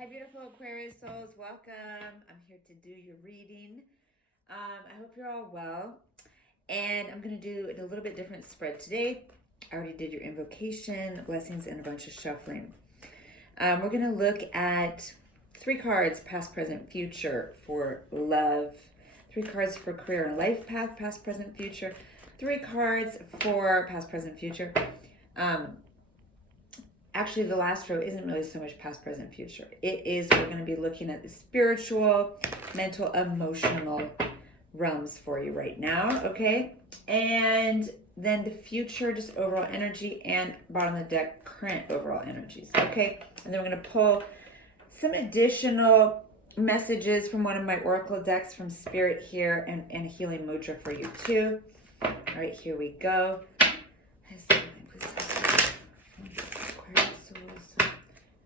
Hi, beautiful Aquarius souls. Welcome. I'm here to do your reading. I hope you're all well. And I'm going to do a little bit different spread today. I already did your invocation, blessings, and a bunch of shuffling. We're going to look at 3 cards, past, present, future for love. 3 cards for career and life path, past, present, future. 3 cards for past, present, future. Actually, the last row isn't really so much past, present, future. It is, we're going to be looking at the spiritual, mental, emotional realms for you right now, okay? And then the future, just overall energy, and bottom of the deck, current overall energies, okay? And then we're going to pull some additional messages from one of my oracle decks from Spirit here, and a healing mudra for you too. All right, here we go.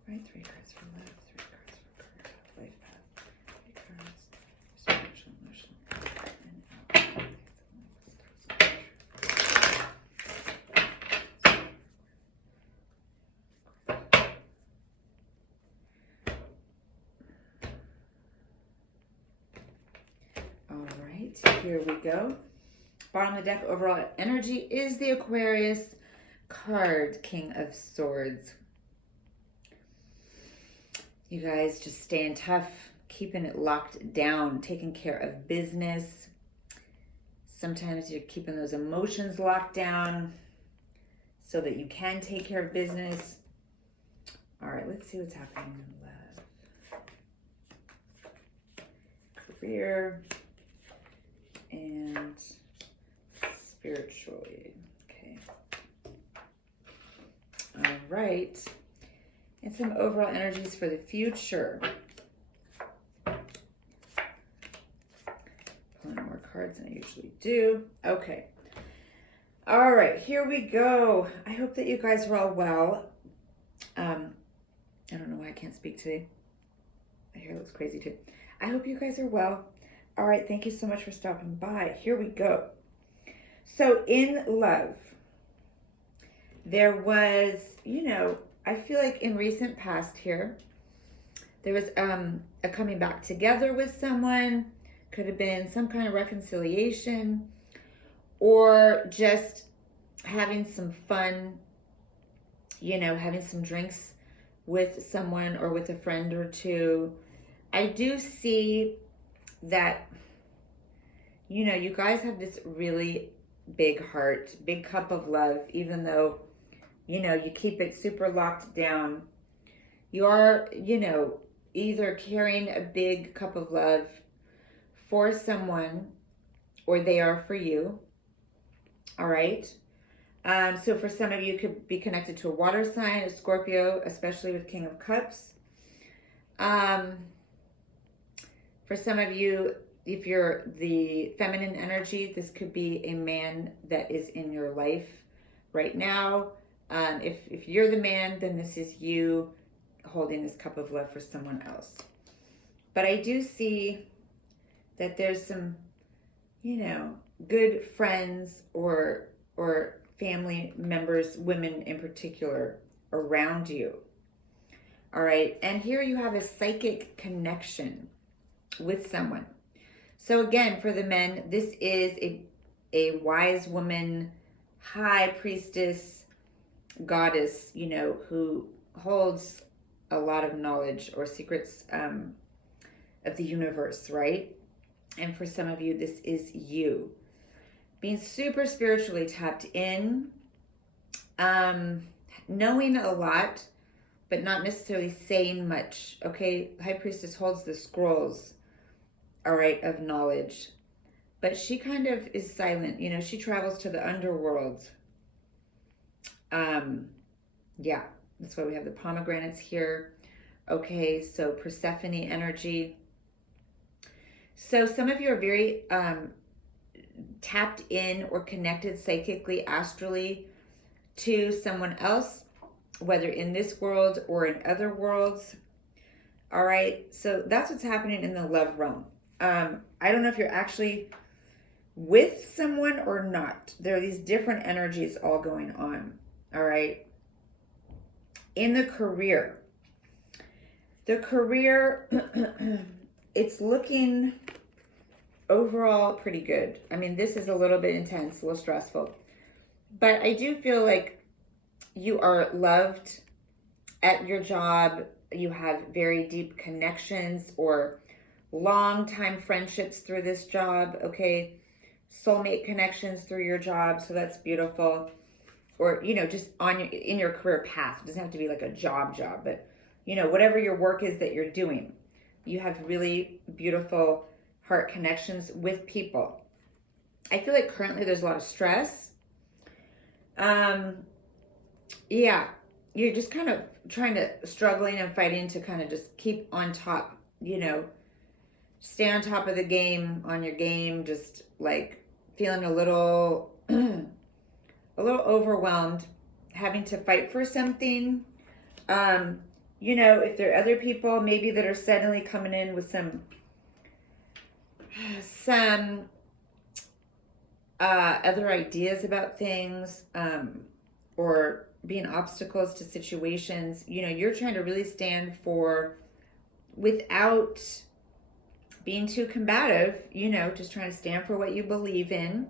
Right, 3 cards for love, 3 cards for career, life path, 3 cards for spiritual, emotional, and all right, here we go. Bottom of the deck, overall energy is the Aquarius card, King of Swords. You guys just staying tough, keeping it locked down, taking care of business. Sometimes you're keeping those emotions locked down so that you can take care of business. All right, let's see what's happening in love, career, and spiritually. Okay. All right. And some overall energies for the future. Pulling more cards than I usually do. Okay. All right, here we go. I hope that you guys are all well. I don't know why I can't speak today. My hair looks crazy too. I hope you guys are well. All right, thank you so much for stopping by. Here we go. So in love, there was, I feel like in recent past here, there was a coming back together with someone. Could have been some kind of reconciliation, or just having some fun, having some drinks with someone or with a friend or two. I do see that, you guys have this really big heart, big cup of love, even though you keep it super locked down. You are, either carrying a big cup of love for someone, or they are for you. All right. So for some of you, it could be connected to a water sign, a Scorpio, especially with King of Cups. For some of you, if you're the feminine energy, this could be a man that is in your life right now. If you're the man, then this is you holding this cup of love for someone else. But I do see that there's some, good friends or family members, women in particular, around you. All right. And here you have a psychic connection with someone. So again, for the men, this is a wise woman, high priestess, goddess, who holds a lot of knowledge or secrets of the universe, right? And for some of you, this is you being super spiritually tapped in, knowing a lot, but not necessarily saying much. Okay, high priestess holds the scrolls, all right, of knowledge, but she kind of is silent. She travels to the underworld. Yeah, that's why we have the pomegranates here. Okay, so Persephone energy. So some of you are very tapped in or connected psychically, astrally to someone else, whether in this world or in other worlds. All right, so that's what's happening in the love realm. I don't know if you're actually with someone or not. There are these different energies all going on. All right. In the career, The career, it's looking overall pretty good. I mean, this is a little bit intense, a little stressful. But I do feel like you are loved at your job. You have very deep connections or long time friendships through this job, okay? Soulmate connections through your job, so that's beautiful. Or, you know, just in your career path. It doesn't have to be like a job, but, you know, whatever your work is that you're doing, you have really beautiful heart connections with people. I feel like currently there's a lot of stress. Yeah, you're just kind of struggling and fighting to kind of just keep on top, you know, stay on top of the game, on your game, just like feeling a little, a little overwhelmed, having to fight for something. You know, if there are other people maybe that are suddenly coming in with some other ideas about things, or being obstacles to situations, you know, you're trying to really stand for, without being too combative, you know, just trying to stand for what you believe in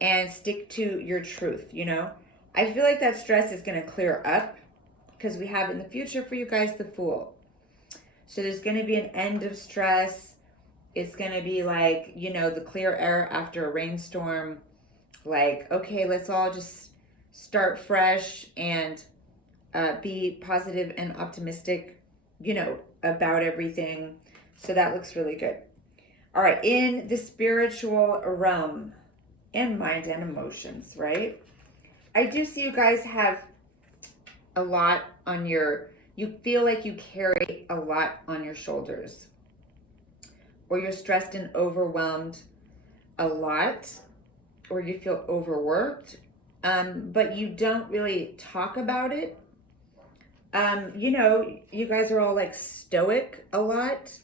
and stick to your truth, you know. I feel like that stress is going to clear up because we have in the future for you guys the Fool. So there's going to be an end of stress. It's going to be like, you know, the clear air after a rainstorm. Like, okay, let's all just start fresh and be positive and optimistic, you know, about everything. So that looks really good. All right, in the spiritual realm and mind and emotions, right? I do see you guys have a lot on you feel like you carry a lot on your shoulders, or you're stressed and overwhelmed a lot, or you feel overworked, but you don't really talk about it. You know, you guys are all like stoic a lot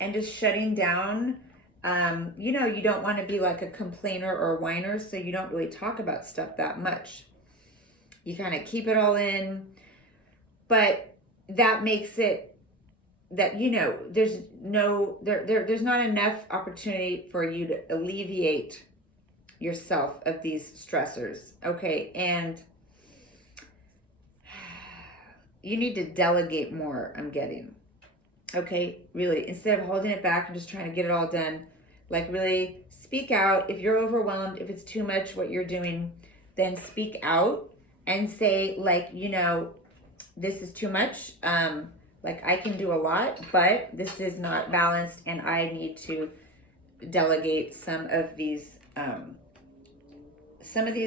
and just shutting down. You know, you don't want to be like a complainer or a whiner, so you don't really talk about stuff that much. You kind of keep it all in, but that makes it that, you know, there's not enough opportunity for you to alleviate yourself of these stressors, okay? And you need to delegate more, I'm getting. Okay, really, instead of holding it back and just trying to get it all done, like really speak out. If you're overwhelmed, if it's too much what you're doing, then speak out and say, like, you know, this is too much. Like, I can do a lot, but this is not balanced, and I need to delegate some of these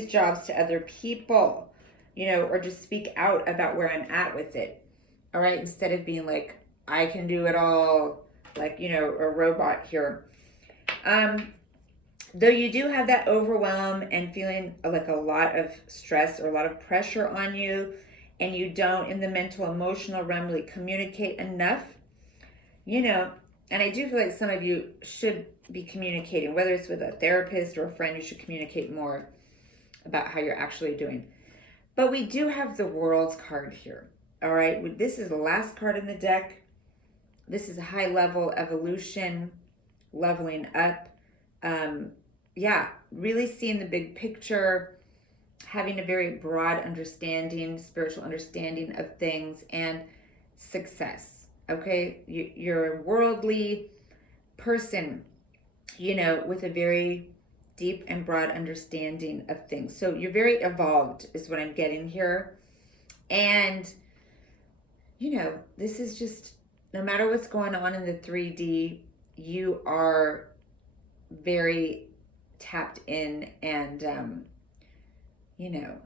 jobs to other people, you know, or just speak out about where I'm at with it. All right, instead of being like, I can do it all, like, you know, a robot here. Though you do have that overwhelm and feeling like a lot of stress or a lot of pressure on you, and you don't in the mental emotional realm really communicate enough, you know, and I do feel like some of you should be communicating, whether it's with a therapist or a friend, you should communicate more about how you're actually doing. But we do have the World's card here. All right, this is the last card in the deck. This is a high level evolution, leveling up. Yeah, really seeing the big picture, having a very broad understanding, spiritual understanding of things, and success. Okay, you're a worldly person, you know, with a very deep and broad understanding of things. So you're very evolved is what I'm getting here. And, you know, this is just, no matter what's going on in the 3D, you are very tapped in and, you know,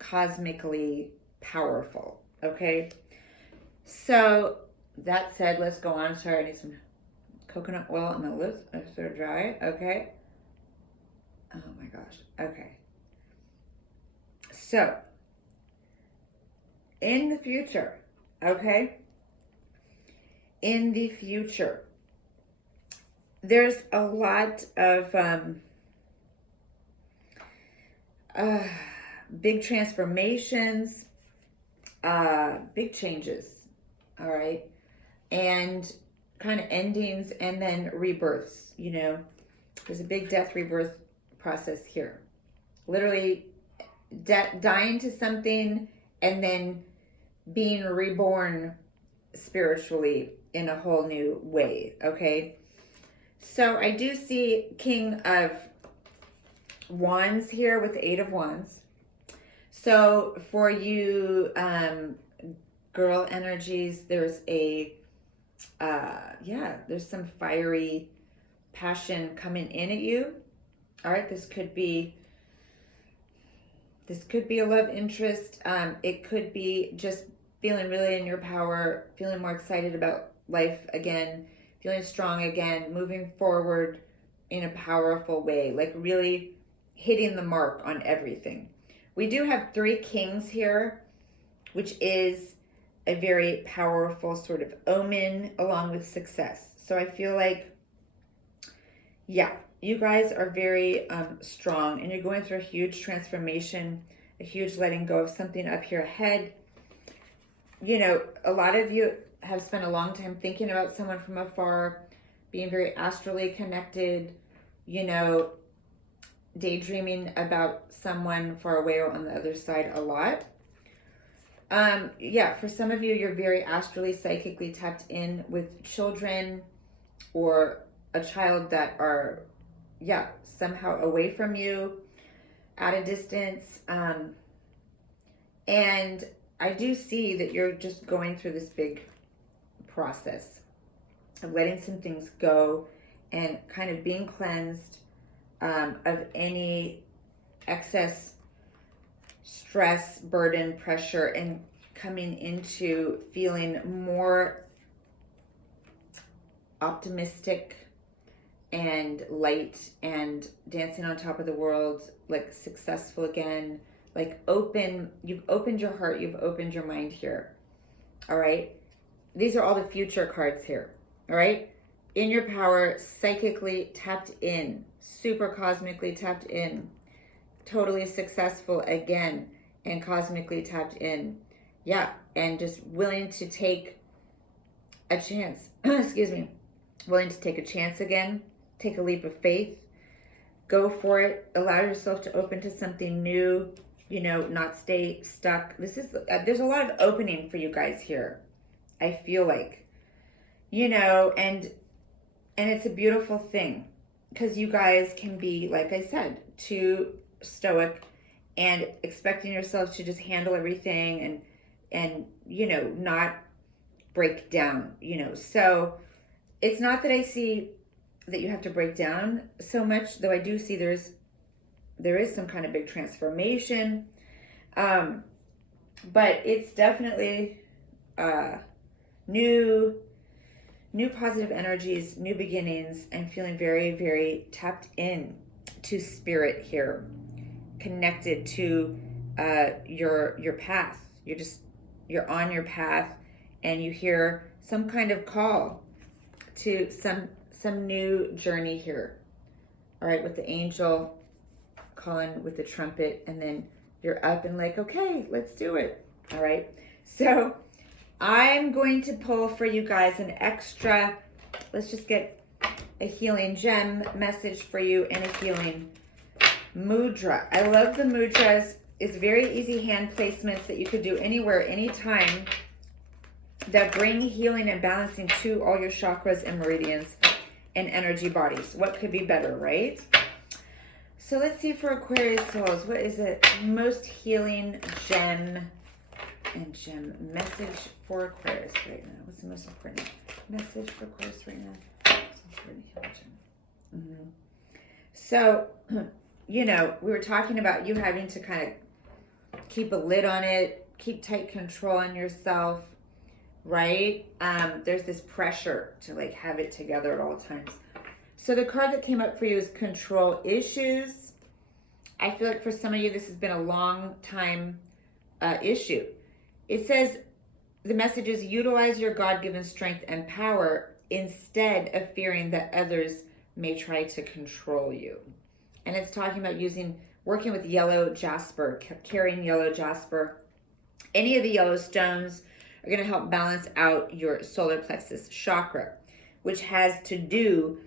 cosmically powerful. Okay. So that said, let's go on. Sorry, I need some coconut oil on my lips. I'm so dry. Okay. Oh my gosh. Okay. So in the future, okay, in the future, there's a lot of big transformations, big changes, all right? And kind of endings and then rebirths, you know. There's a big death rebirth process here. Literally dying to something and then being reborn spiritually in a whole new way, okay? So I do see King of Wands here with the Eight of Wands. So for you girl energies, there's a there's some fiery passion coming in at you. All right, this could be a love interest. It could be just feeling really in your power, feeling more excited about life again, feeling strong again, moving forward in a powerful way, like really hitting the mark on everything. We do have 3 kings here, which is a very powerful sort of omen along with success. So I feel like, yeah, you guys are very strong, and you're going through a huge transformation, a huge letting go of something up here ahead. You know, a lot of you have spent a long time thinking about someone from afar, being very astrally connected, you know, daydreaming about someone far away or on the other side a lot. Yeah, for some of you, you're very astrally, psychically tapped in with children or a child that are, yeah, somehow away from you, at a distance. And I do see that you're just going through this big process of letting some things go and kind of being cleansed of any excess stress, burden, pressure, and coming into feeling more optimistic and light and dancing on top of the world, like successful again, like open. You've opened your heart, you've opened your mind here. All right. These are all the future cards here. All right. In your power, psychically tapped in, super cosmically tapped in, totally successful again, and cosmically tapped in. Yeah. And just willing to take a chance. Excuse me. Willing to take a chance again. Take a leap of faith. Go for it. Allow yourself to open to something new. You know, not stay stuck. This is, there's a lot of opening for you guys here, I feel like. You know, and it's a beautiful thing, because you guys can be, like I said, too stoic and expecting yourselves to just handle everything and you know, not break down, you know. So it's not that I see that you have to break down so much, though I do see there is some kind of big transformation. But it's definitely new positive energies, new beginnings, and feeling very, very tapped in to spirit here, connected to your path. You're on your path, and you hear some kind of call to some new journey here. All right, with the angel calling with the trumpet, and then you're up and like, okay, let's do it. All right, so I'm going to pull for you guys an extra, let's just get a healing gem message for you and a healing mudra. I love the mudras. It's very easy hand placements that you could do anywhere, anytime, that bring healing and balancing to all your chakras and meridians and energy bodies. What could be better, right? So let's see for Aquarius souls, what is the most healing gem and gem message for Aquarius right now? What's the most important message for Aquarius right now? So, you know, we were talking about you having to kind of keep a lid on it, keep tight control on yourself, right? There's this pressure to like have it together at all times. So the card that came up for you is control issues. I feel like for some of you, this has been a long time issue. It says the message is utilize your God-given strength and power instead of fearing that others may try to control you. And it's talking about working with yellow jasper, carrying yellow jasper, any of the yellow stones are going to help balance out your solar plexus chakra, which has to do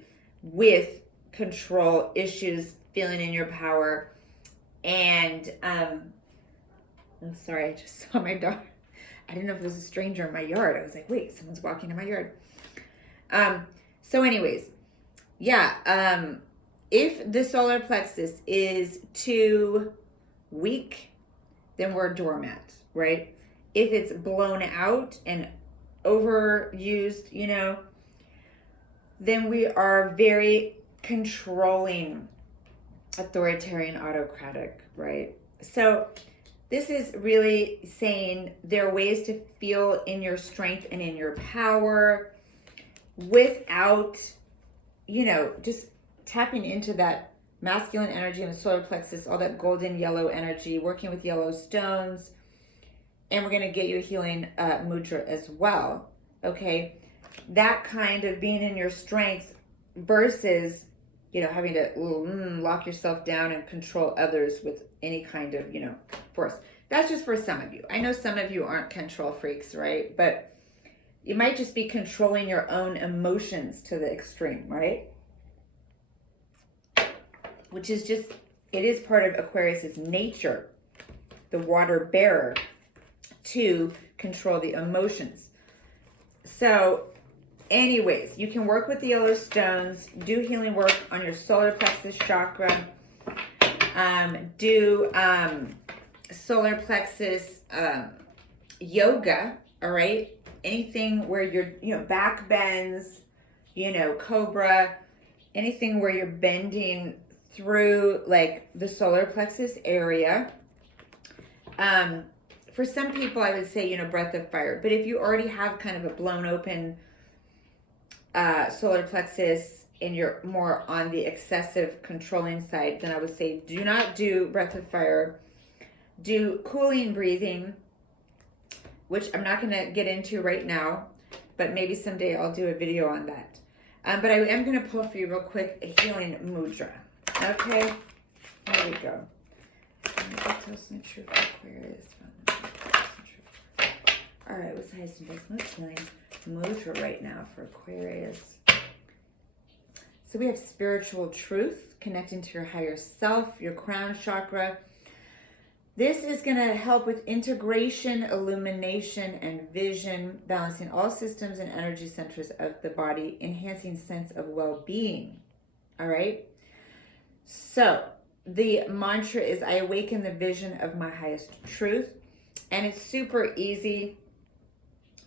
with control issues, feeling in your power. And I'm sorry, I just saw my dog. I didn't know if it was a stranger in my yard. I was like, wait, someone's walking in my yard. So anyways, yeah, if the solar plexus is too weak, then we're a doormat, right? If it's blown out and overused, you know, then we are very controlling, authoritarian, autocratic, right? So this is really saying there are ways to feel in your strength and in your power without, you know, just tapping into that masculine energy in the solar plexus, all that golden yellow energy, working with yellow stones. And we're going to get you a healing mudra as well, okay? That kind of being in your strength versus, you know, having to lock yourself down and control others with any kind of, you know, force. That's just for some of you. I know some of you aren't control freaks, right? But you might just be controlling your own emotions to the extreme, right? Which is just, it is part of Aquarius's nature, the water bearer, to control the emotions. So anyways, you can work with the yellow stones, do healing work on your solar plexus chakra, do solar plexus yoga, all right? Anything where your, you know, back bends, you know, cobra, anything where you're bending through like the solar plexus area. For some people, I would say, you know, breath of fire. But if you already have kind of a blown open solar plexus and you're more on the excessive controlling side, then I would say do not do breath of fire. Do cooling breathing, which I'm not going to get into right now, but maybe someday I'll do a video on that. But I am going to pull for you real quick a healing mudra. Okay, there we go. All right, what's the highest and best most healing mudra right now for Aquarius? So we have spiritual truth, connecting to your higher self, your crown chakra. This is going to help with integration, illumination, and vision, balancing all systems and energy centers of the body, enhancing sense of well-being. All right? So the mantra is, I awaken the vision of my highest truth. And it's super easy.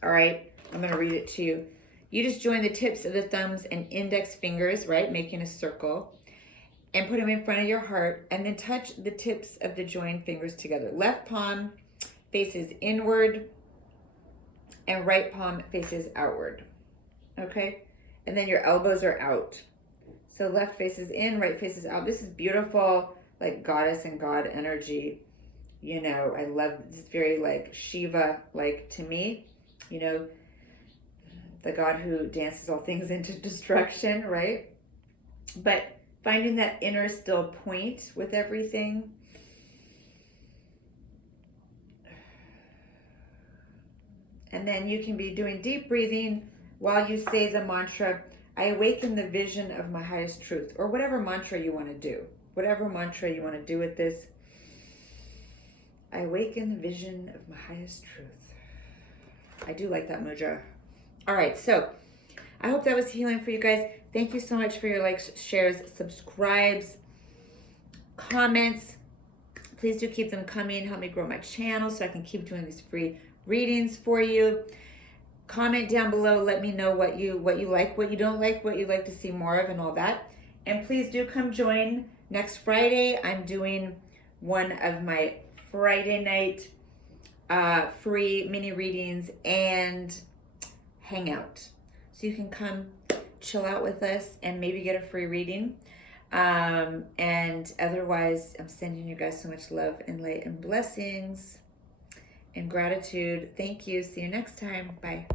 All right? I'm going to read it to you. You just join the tips of the thumbs and index fingers, right? Making a circle. And put them in front of your heart, and then touch the tips of the joined fingers together. Left palm faces inward, and right palm faces outward. Okay? And then your elbows are out. So left faces in, right faces out. This is beautiful, like goddess and God energy. You know, I love this, very like Shiva, like to me, you know, the God who dances all things into destruction, right? But finding that inner still point with everything. And then you can be doing deep breathing while you say the mantra, I awaken the vision of my highest truth, or whatever mantra you want to do. Whatever mantra you want to do with this. I awaken the vision of my highest truth. I do like that mudra. All right, so I hope that was healing for you guys. Thank you so much for your likes, shares, subscribes, comments. Please do keep them coming. Help me grow my channel so I can keep doing these free readings for you. Comment down below. Let me know what you like, what you don't like, what you'd like to see more of, and all that. And please do come join next Friday. I'm doing one of my Friday night free mini readings and hangout. So you can come chill out with us and maybe get a free reading. And otherwise, I'm sending you guys so much love and light and blessings and gratitude. Thank you. See you next time. Bye.